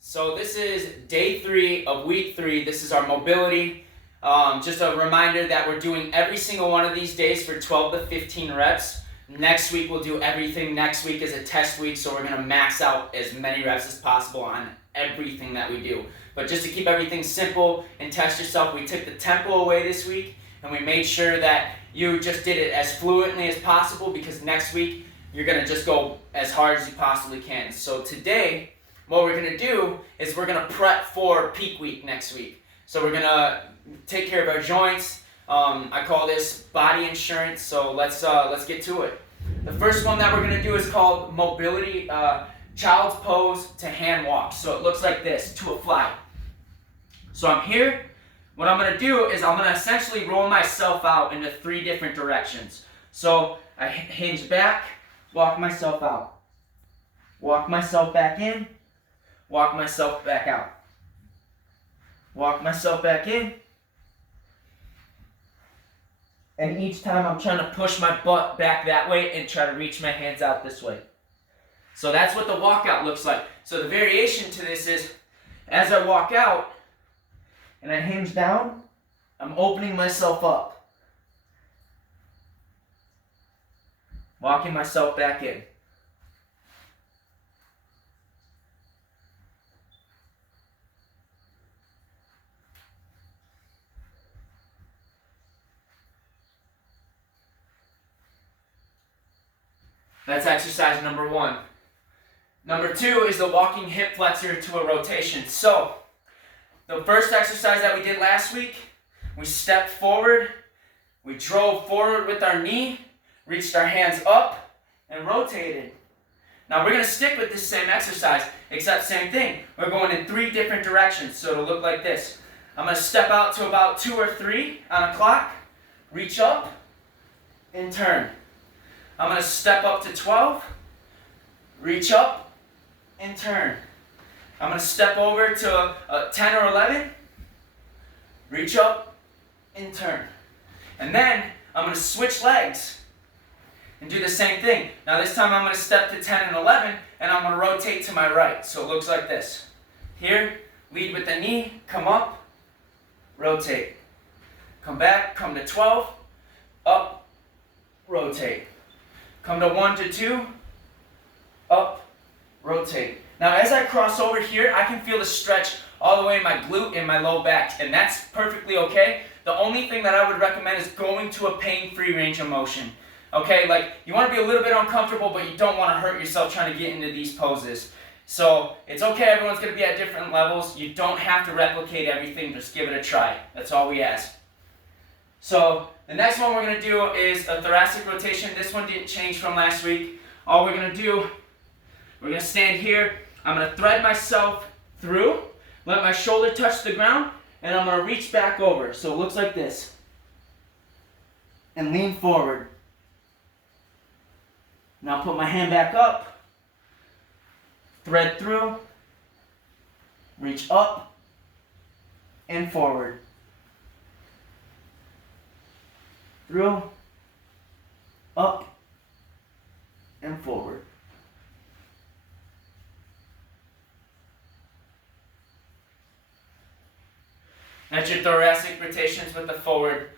So this is day 3 of week 3. This is our mobility. Just a reminder that we're doing every single one of these days for 12 to 15 reps. Next week we'll do everything. Next week is a test week, so we're going to max out as many reps as possible on everything that we do. But just to keep everything simple and test yourself, we took the tempo away this week, and we made sure that you just did it as fluently as possible, because next week you're going to just go as hard as you possibly can. So today, what we're going to do is we're going to prep for peak week next week. So we're going to take care of our joints. I call this body insurance, so let's get to it. The first one that we're going to do is called mobility, child's pose to hand walk. So it looks like this, to a fly. So I'm here. What I'm going to do is I'm going to essentially roll myself out into 3 different directions. So I hinge back, walk myself out. Walk myself back in, walk myself back out. Walk myself back in. And each time I'm trying to push my butt back that way and try to reach my hands out this way. So that's what the walkout looks like. So the variation to this is, as I walk out and I hinge down, I'm opening myself up. Walking myself back in. That's exercise number 1. Number 2 is the walking hip flexor to a rotation. So, the first exercise that we did last week, we stepped forward, we drove forward with our knee, reached our hands up, and rotated. Now we're going to stick with this same exercise, except same thing. We're going in 3 different directions, so it'll look like this. I'm going to step out to about 2 or 3 on a clock, reach up, and turn. I'm going to step up to 12, reach up, and turn. I'm going to step over to 10 or 11, reach up, and turn. And then I'm going to switch legs and do the same thing. Now this time I'm going to step to 10 and 11, and I'm going to rotate to my right. So it looks like this. Here, lead with the knee, come up, rotate. Come back, come to 12, up, rotate. Come to 1 to 2, up, rotate. Now as I cross over here, I can feel the stretch all the way in my glute and my low back, and that's perfectly okay. The only thing that I would recommend is going to a pain-free range of motion. Okay, like you want to be a little bit uncomfortable, but you don't want to hurt yourself trying to get into these poses. So it's okay, everyone's going to be at different levels. You don't have to replicate everything, just give it a try. That's all we ask. So the next one we're going to do is a thoracic rotation. This one didn't change from last week. All we're going to do, we're going to stand here. I'm going to thread myself through, let my shoulder touch the ground, and I'm going to reach back over. So it looks like this. And lean forward. Now put my hand back up, thread through, reach up, and forward. Through, up, and forward. That's your thoracic rotations with the forward.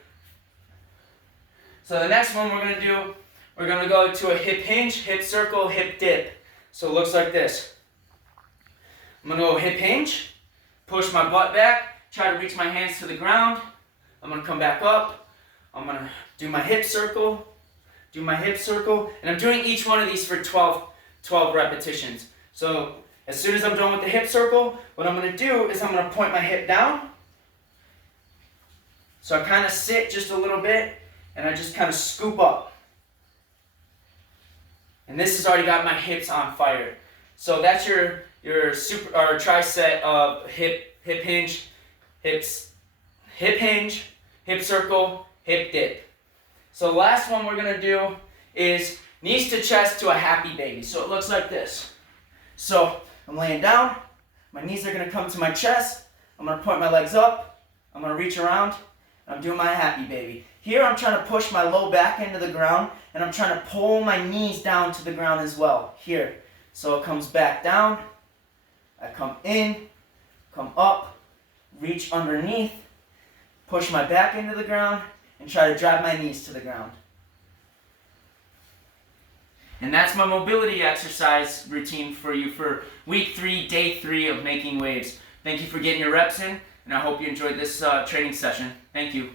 So the next one we're going to do, we're going to go to a hip hinge, hip circle, hip dip. So it looks like this. I'm going to go hip hinge, push my butt back, try to reach my hands to the ground. I'm going to come back up. I'm going to do my hip circle, and I'm doing each one of these for 12 repetitions. So as soon as I'm done with the hip circle, what I'm going to do is I'm going to point my hip down. So I kind of sit just a little bit, and I just kind of scoop up. And this has already got my hips on fire. So that's your super or tri-set of hip hinge, hip hinge, hip circle, hip dip. So the last one we're going to do is knees to chest to a happy baby. So it looks like this. So I'm laying down, my knees are going to come to my chest, I'm going to point my legs up, I'm going to reach around, and I'm doing my happy baby. Here I'm trying to push my low back into the ground, and I'm trying to pull my knees down to the ground as well. Here. So it comes back down, I come in, come up, reach underneath, push my back into the ground, and try to drive my knees to the ground. And that's my mobility exercise routine for you for week 3, day 3 of Making Waves. Thank you for getting your reps in, and I hope you enjoyed this training session. Thank you.